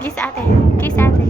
Kiss ate. Kiss ate.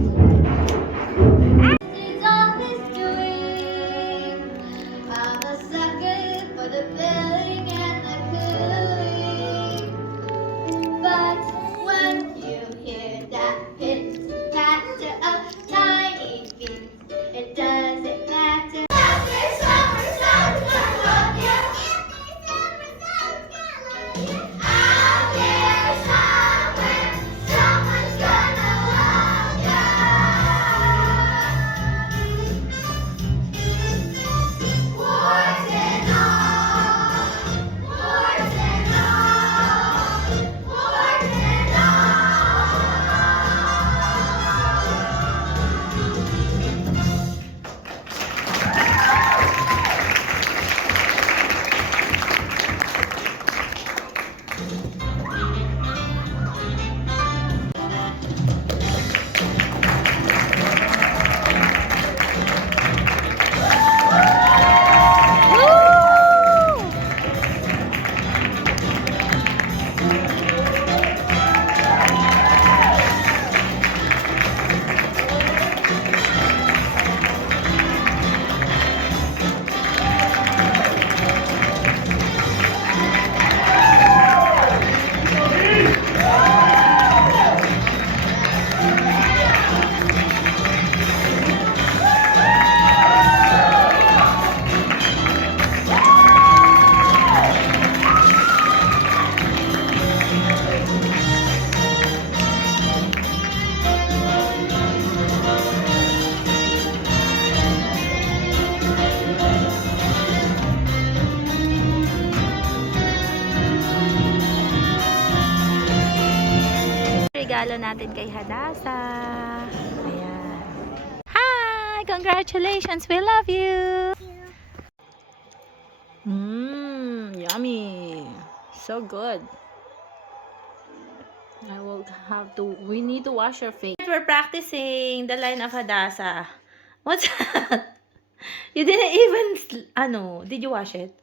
Regalo natin kay Hadasa. Ayan. Hi! Congratulations! We love you! Yummy! So good. We need to wash our face. We're practicing the line of Hadasa. What's that? You didn't even, did you wash it?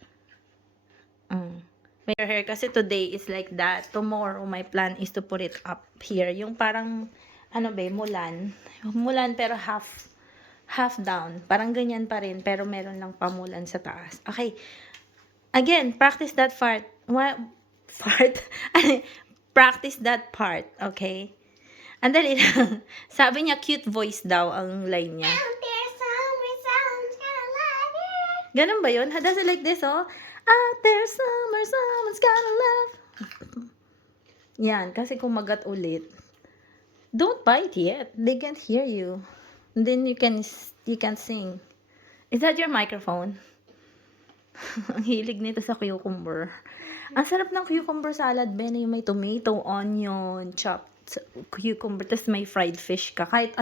Your hair kasi today is like that. Tomorrow, my plan is to put it up here. Yung parang, mulan. Mulan pero half down. Parang ganyan pa rin, pero meron lang pamulan sa taas. Okay. Again, practice that part. What? Part? Practice that part. Okay? Andali lang. Sabi niya, cute voice daw ang line niya. Ganun ba yun? Hadasa like this, oh. Out there somewhere, someone's gonna love. Yan, kasi kung magat ulit, don't bite yet. They can't hear you. And then you can sing. Is that your microphone? Ang hilig nito sa cucumber. Ang sarap ng cucumber salad, Ben. Yung may tomato, onion, chopped cucumber, tapos may fried fish ka. Kahit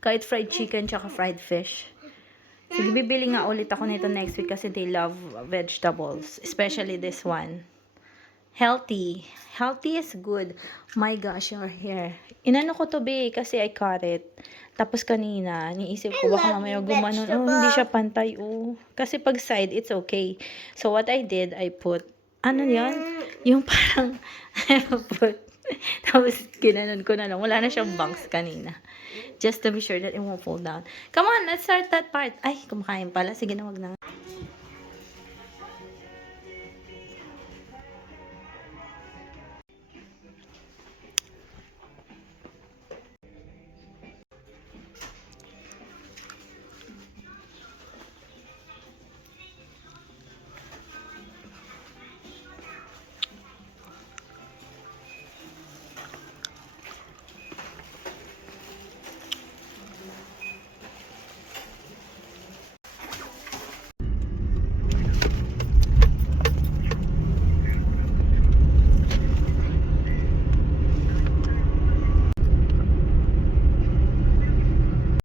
kahit fried chicken, tsaka fried fish. Sige, bibili nga ulit ako nito next week kasi they love vegetables. Especially this one. Healthy. Healthy is good. My gosh, your hair. Inano ko to, be, kasi I cut it. Tapos kanina, niisip ko baka mamaya gumanon. Oh, hindi siya pantay. Oh. Kasi pag side, it's okay. So what I did, I put, yan? Yung parang, tapos ginanon ko na lang. Wala na siyang bangs kanina. Just to be sure that it won't fall down. Come on, let's start that part. Ay, kumakain pala. Sige na, wag na.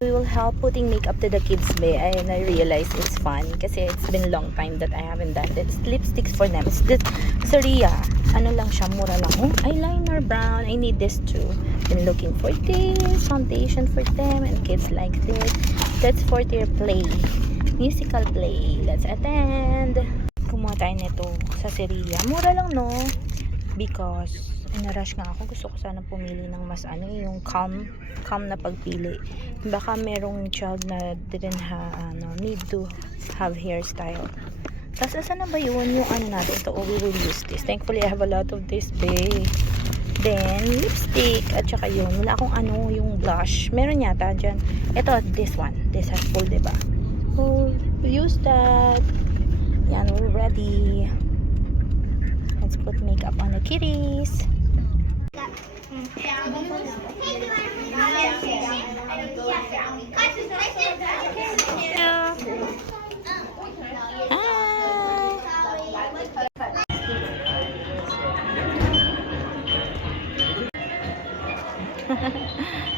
We will help putting makeup to the kids, be, and I realized it's fun kasi it's been a long time that I haven't done this. Lipsticks for them. It's this Saria. Ano lang siya, mura lang. Oh, eyeliner brown. I need this too. Been looking for this. Foundation for them and kids like this. That's for their play. Musical play. Let's attend. Kumuha tayo nito sa Saria. Mura lang, no? Because Inarush nga ako. Gusto ko sana pumili ng mas ano, yung calm na pagpili. Baka merong child na didn't need to have hairstyle. Tapos, asa na ba yun? Yung ano natin. Ito, we will use this. Thankfully, I have a lot of this, babe. Then, lipstick. At saka yun. Wala akong yung blush. Meron yata dyan. Ito, this one. This has full, diba? Oh, use that. Yan, we're ready. Let's put makeup on the kitties.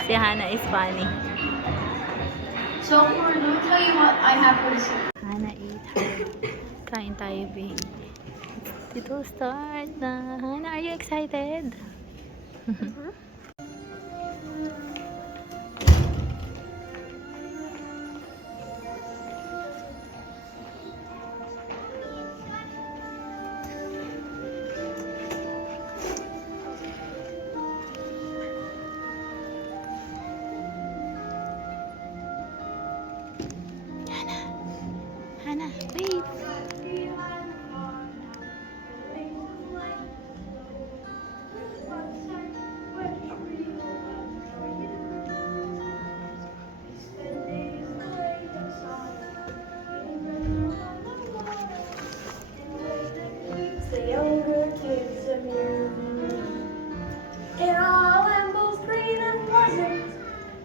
Si Hannah is funny. So, let me tell you what I have for this. Hannah eat her. Kain tayo, babe. It will start na. Hannah, are you excited? Hannah, wait. The younger kids amused. It all and both green and pleasant.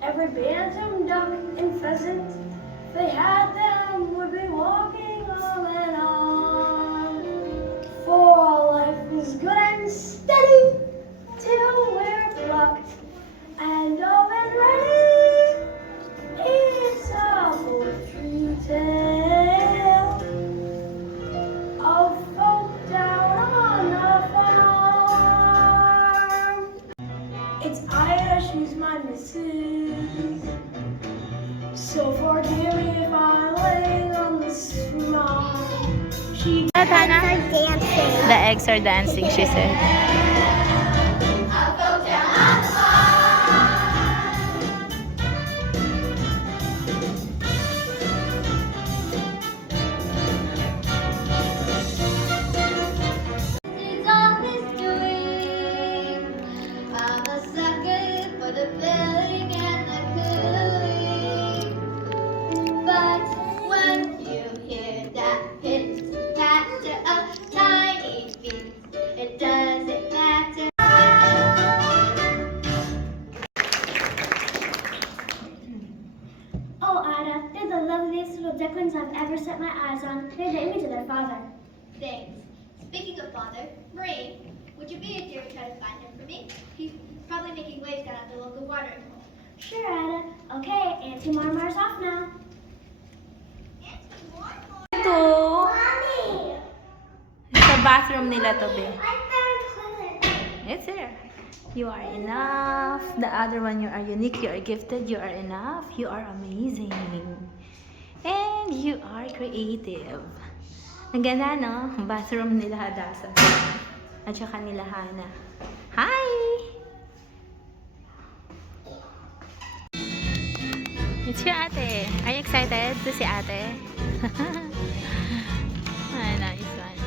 Every bantam, duck, and pheasant, if they had them, would be walking on and on. For life is good and steady till we're plucked and up and ready. It's a poetry tale of folk down on the farm. It's Ida, she's my missus. So forgive me if I'm laying on the small. She Hannah? dancing. The eggs are dancing, she said. He's always doing. I'm a sucker for the billing and the cooing. But when you hear that pit patter of tiny feet, it doesn't matter. Oh, Ida, they're the loveliest little ducklings I've ever set my eyes on. They're the image of their father. Thanks. Speaking of father, Marie, would you be a dear to try to find him for me? He's probably making waves down at the local watering hole. Sure, Ida. Okay, Auntie Marmar's off now. Ito. Mommy! Sa bathroom nila to, babe. I found Clement. It's here. You are enough. The other one, you are unique, you are gifted, you are enough, you are amazing. And you are creative. Ang ganda, no? Bathroom nila Hadasa. At saka nila Hannah. Hi! It's your ate. Are you excited to see ate? Ay, nice one.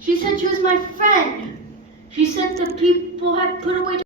She said she was my friend. She said the people had put away.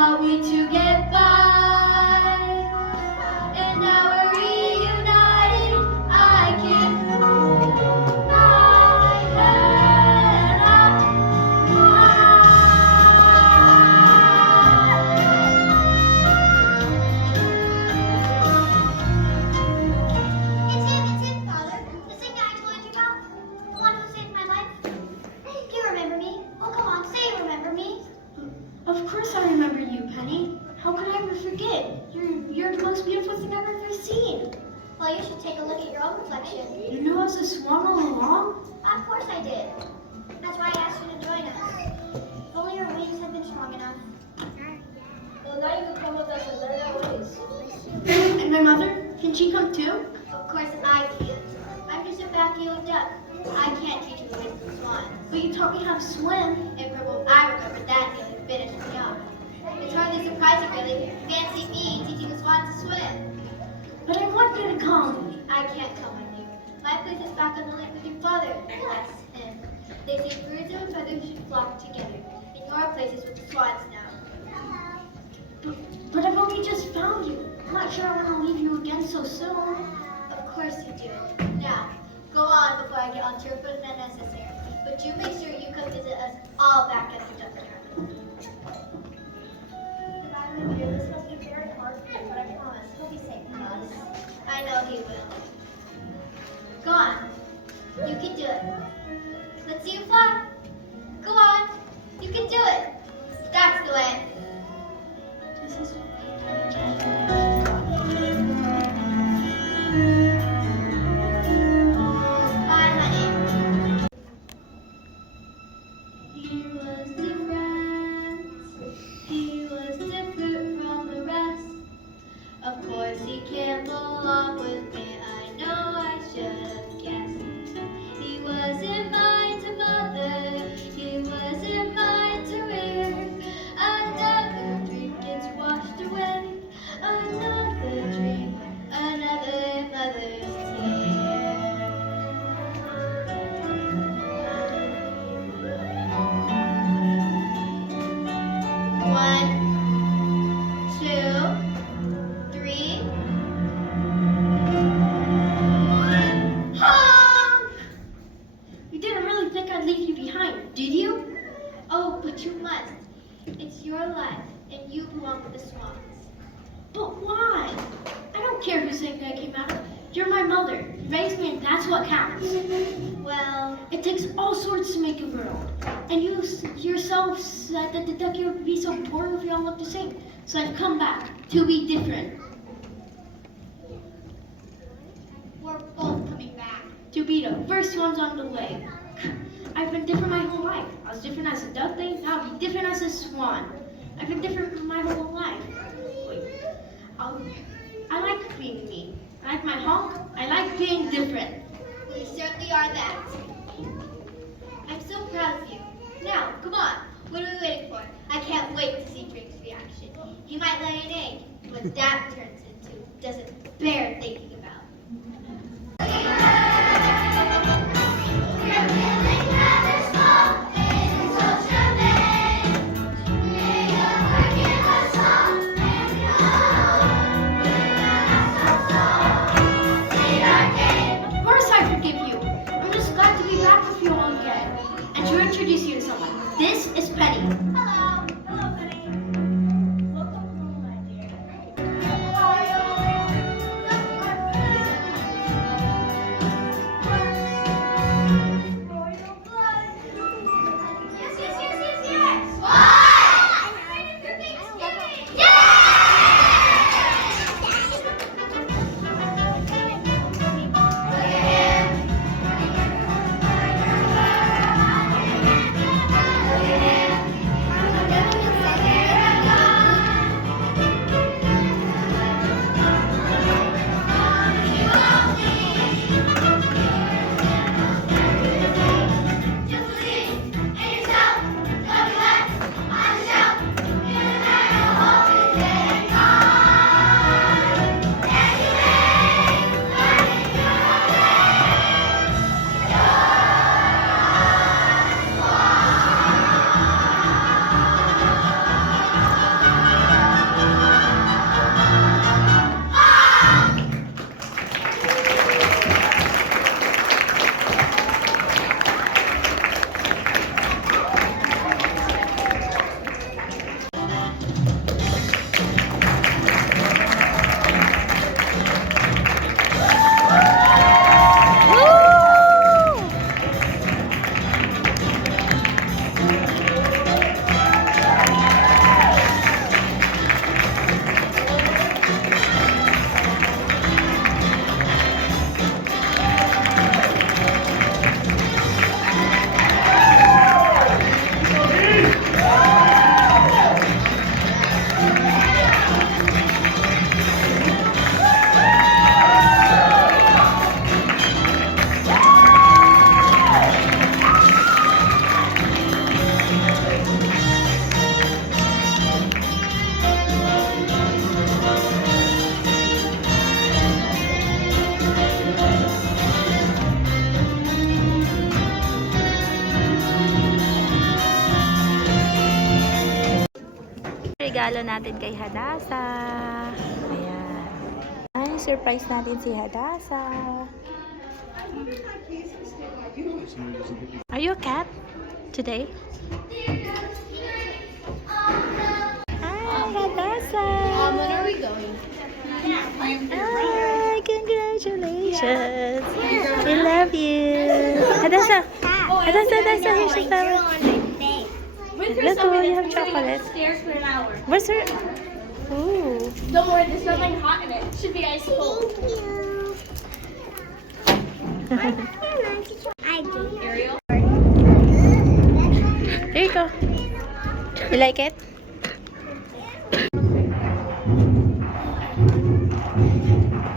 how we two get by. And now we're reunited. I can move my head up It's him, Father. The same guy I told you about. The one who saved my life. Do you remember me? Oh, come on, say you remember me. Of course I remember you, Penny. How could I ever forget? You're the most beautiful thing I've ever seen. Well, you should take a look at your own reflection. You knew I was a swan all along? Of course I did. That's why I asked you to join us. If only your wings had been strong enough. Well, now you can come with us and learn our ways. And my mother? Can she come too? Of course I can't. I'm just a backyard duck. I can't teach you the ways of the swan. But you taught me how to swim. I remember that and you finished me off. It's hardly surprising, really. Fancy me teaching a swan to swim. But I want you to come. I can't come with you. My place is back on the lake with your father. That's him. They say birds and feathers should flock together. And your place is with the swans now. But I've only just found you. I'm not sure I want to leave you again so soon. Of course you do. Now, go on before I get onto your foot and unnecessary. But you make sure you come visit us all back at the duck yard. Goodbye, my dear. This must be very hard for you, but I promise he'll be safe with us. I know he will. Go on. You can do it. Let's see you fly. Go on. You can do it. That's the way. This is Bye, honey. He was different. He was different from the rest. Of course, he can't belong with me. I know I should have guessed. He wasn't mine to mother. He wasn't mine to rear. Another dream gets washed away. Another dream, another mother's tear. One, two, three. Honk! You didn't really think I'd leave you behind, did you? Oh, but you must. It's your life, and you belong with the swans. But why? I don't care whose egg I came out of. You're my mother. You raised me, and that's what counts. Well, It takes all sorts to make a world. And you yourself said that the duck year would be so boring if we all looked the same. So I've come back to be different. we're both coming back. To be the first ones on the way. I've been different my whole life. I was different as a duckling, now I'll be different as a swan. I've been different my whole life. I like being me. I like my honk. I like being different. We certainly are that. I'm so proud of you. Now, come on. What are we waiting for? I can't wait to see Drake's reaction. He might lay an egg. What that turns into doesn't bear thinking about. Of course I forgive you. I'm just glad to be back with you all again. And to introduce you to someone. This is Penny. Hello. Hello, Penny. Welcome home, my dear. regalo natin kay Hadasa. Ayan. Ay, surprise natin si Hadasa. Are you a cat today? Hi, Hadasa. When are we going? Hi, congratulations. We love you. Hadasa. Hadasa, Hadasa, here's your flower. Look, oh, you have chocolate. Stairs for an hour. Where's her? Ooh. Don't worry, there's nothing hot in it. It should be ice cold. Ariel? Here you go. You like it?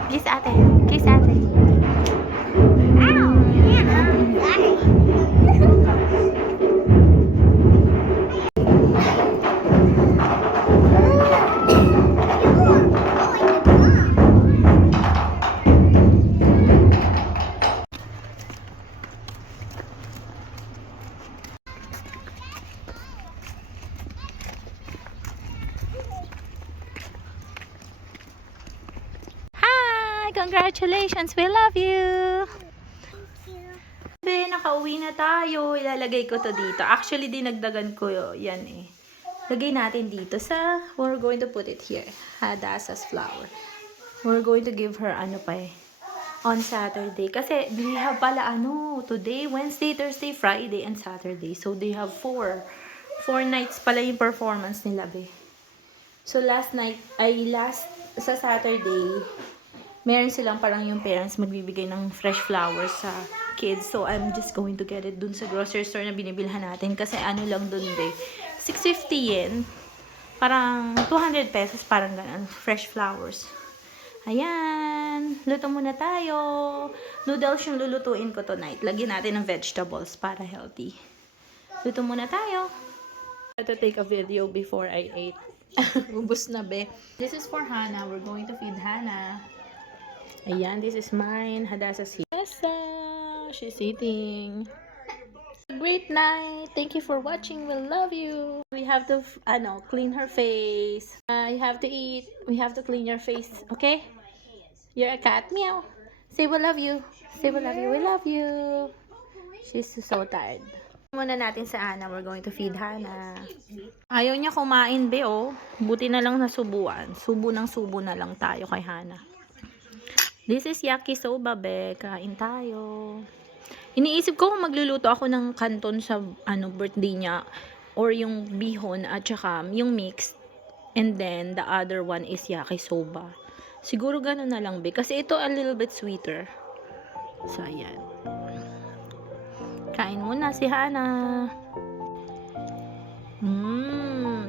Kiss ate. Kiss ate. Hi! Congratulations! We love you! Nakauwi na tayo. Ilalagay ko to dito. Actually, dinagdagan ko yan eh. Lagay natin dito sa, we're going to put it here. Hadasa's flower. We're going to give her ano pa eh, on Saturday. Kasi they have pala today, Wednesday, Thursday, Friday, and Saturday. So they have 4 nights pala yung performance nila be. So last sa Saturday, meron silang parang yung parents magbibigay ng fresh flowers sa kids. So I'm just going to get it dun sa grocery store na binibilhan natin. Kasi ano lang dun be, 650 yen. Parang 200 pesos, parang ganun. Fresh flowers. Ayan. Luto muna tayo. Noodles yung lulutuin ko tonight. Lagyan natin ng vegetables para healthy. Luto muna tayo. I have to take a video before I ate. Ubus na be. This is for Hannah. We're going to feed Hannah. Ayan, this is mine. Hadasa's here. She's eating. Great night. Thank you for watching. We love you. We have to clean her face. You have to eat. We have to clean your face. Okay? You're a cat. Meow. Say we love you. Say we love you. We love you. She's so tired. Muna natin sa Hannah. We're going to feed Hannah. Ayaw niya kumain, be, oh. Buti na lang nasubuan. Subo ng subo na lang tayo kay Hannah. This is yakisoba, be. Kain tayo. Iniisip ko kung magluluto ako ng canton sa birthday niya, or yung bihon at saka yung mixed, and then the other one is yakisoba. Siguro ganun na lang, be, kasi ito a little bit sweeter. So ayan. Kain muna si Hannah.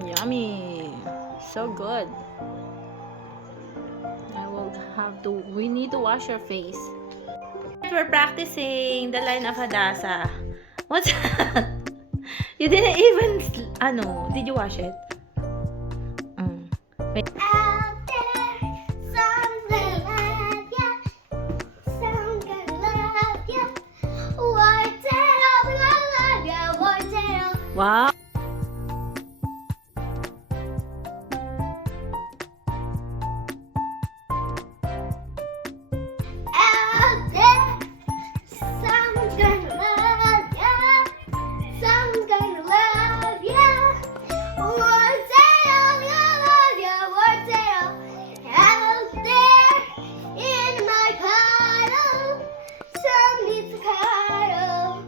Yummy. So good. We need to wash your face. We're practicing the line of Hadasa. What's that? You didn't even, did you wash it? Wait. Out there, some gonna love ya, some gonna love ya. Wartero, gonna love ya, Wartero. Wow. Out there, some gonna love ya, some gonna love ya. Wartero, gonna love ya, Wartero. Out there in my puddle, some needs to cuddle.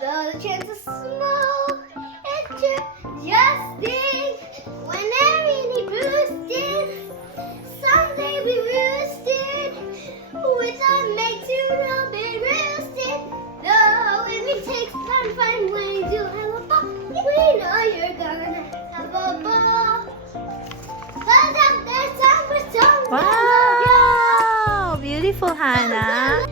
Though the chance is small, it's just think when every need boosted, someday we roosted. With our mates who will be roosted. Though if it takes time to find ways to have a ball, we know you're gonna have a ball. But out there, some for some. Wow! Beautiful, Hannah.